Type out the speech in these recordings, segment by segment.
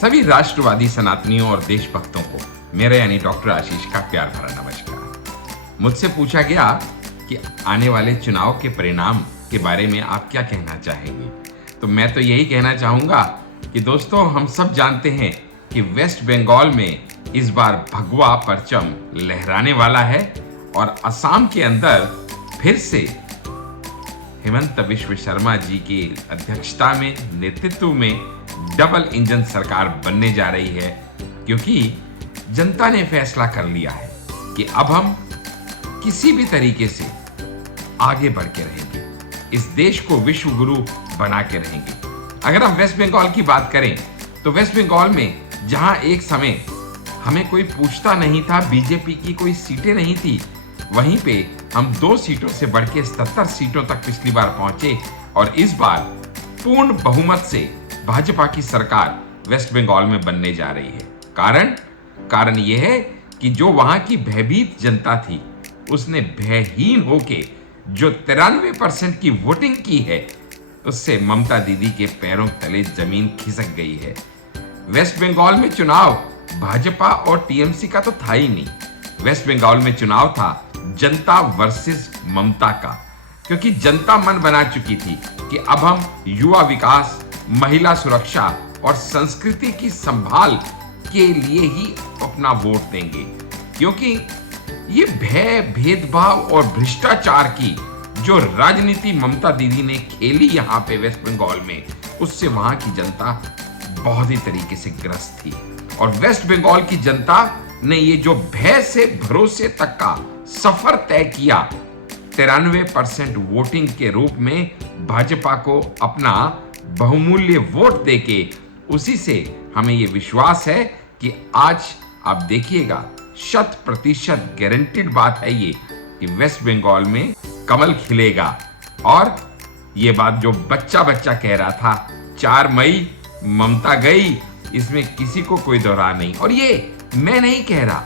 सभी राष्ट्रवादी सनातनियों और देशभक्तों को मेरे यानी डॉक्टर आशीष का प्यार भरा नमस्कार। मुझसे पूछा गया कि आने वाले चुनाव के परिणाम के बारे में आप क्या कहना चाहेंगे, तो मैं तो यही कहना चाहूंगा कि दोस्तों, हम सब जानते हैं कि वेस्ट बंगाल में इस बार भगवा परचम लहराने वाला है और असम के अंदर फिर से हेमंत बिस्वा शर्मा जी की अध्यक्षता में, नेतृत्व में डबल इंजन सरकार बनने जा रही है, क्योंकि जनता ने फैसला कर लिया है कि अब हम किसी भी तरीके से आगे बढ़ के रहेंगे, इस देश को विश्व गुरु बना के रहेंगे। अगर हम वेस्ट बंगाल की बात करें तो वेस्ट बंगाल में जहां एक समय हमें कोई पूछता नहीं था, बीजेपी की कोई सीटें नहीं थी, वहीं पे हम 2 सीटों से बढ़ के 77 सीटों तक पिछली बार पहुंचे और इस बार पूर्ण बहुमत से भाजपा की सरकार वेस्ट बंगाल में बनने जा रही है। कारण यह है कि जो वहां की भयभीत जनता थी, उसने भयहीन होके जो 93% की वोटिंग की है, उससे ममता दीदी के पैरों तले जमीन खिसक गई है। वेस्ट बंगाल में चुनाव भाजपा और टीएमसी का तो था ही नहीं। वेस्ट बंगाल में चुनाव था जनता वर्सेस ममता का, क्योंकि जनता मन बना चुकी थी कि अब हम युवा विकास, महिला सुरक्षा और संस्कृति की संभाल के लिए ही अपना वोट देंगे, क्योंकि ये भय, भेदभाव और भ्रष्टाचार की जो राजनीति ममता दीदी ने खेली यहाँ पे वेस्ट बंगाल में, उससे वहां की जनता बहुत ही तरीके से ग्रस्त थी। और वेस्ट बंगाल की जनता ने ये जो भय से भरोसे तक का सफर तय किया, 93% वोटिंग के रूप में भाजपा को अपना बहुमूल्य वोट देके, उसी से हमें ये विश्वास है कि आज आप देखिएगा 100% गारंटीड बात है ये कि वेस्ट बंगाल में कमल खिलेगा। और ये बात जो बच्चा कह रहा था, 4 मई ममता गई, इसमें किसी को कोई दोहरा नहीं। और ये मैं नहीं कह रहा,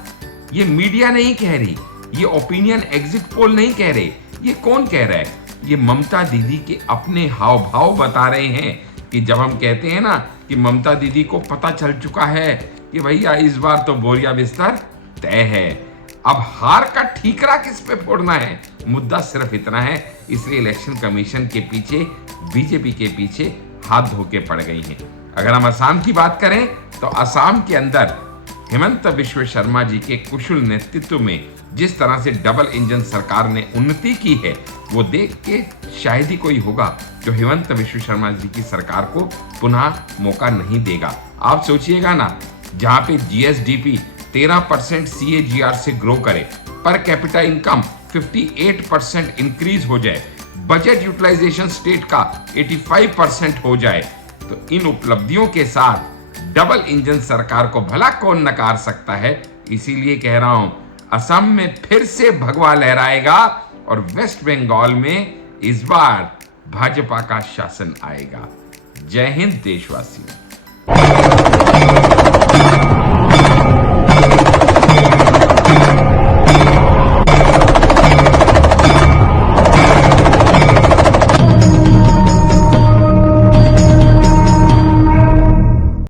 ये मीडिया नहीं कह रही, ये ओपिनियन एग्जिट पोल नहीं कह रहे, ये कौन कह रहा है? ये ममता दीदी के अपने हाव भाव बता रहे हैं कि जब हम कहते हैं ना कि ममता दीदी को पता चल चुका है कि भैया इस बार तो बोरिया बिस्तर तय है, अब हार का ठीकरा किस पे फोड़ना है, मुद्दा सिर्फ इतना है। इसलिए इलेक्शन कमीशन के पीछे, बीजेपी के पीछे हाथ धो के पड़ गई हैं। अगर हम असम की बात करें तो असम के अंदर हेमंत बिस्वा शर्मा जी के कुशल नेतृत्व में जिस तरह से डबल इंजन सरकार ने उन्नति की है, वो देख के शायद ही कोई होगा जो हेमंत बिस्वा शर्मा जी की सरकार को पुनः मौका नहीं देगा। आप सोचिएगा ना, जहां पे जीएसडीपी 13% CAGR से ग्रो करे, पर कैपिटा इनकम 58% इंक्रीज हो जाए, बजट यूटिलाइजेशन स्टेट का 85% हो जाए, तो इन उपलब्धियों के साथ डबल इंजन सरकार को भला कौन नकार सकता है। इसीलिए कह रहा हूं, असम में फिर से भगवा लहराएगा और वेस्ट बंगाल में इस बार भाजपा का शासन आएगा। जय हिंद देशवासियों।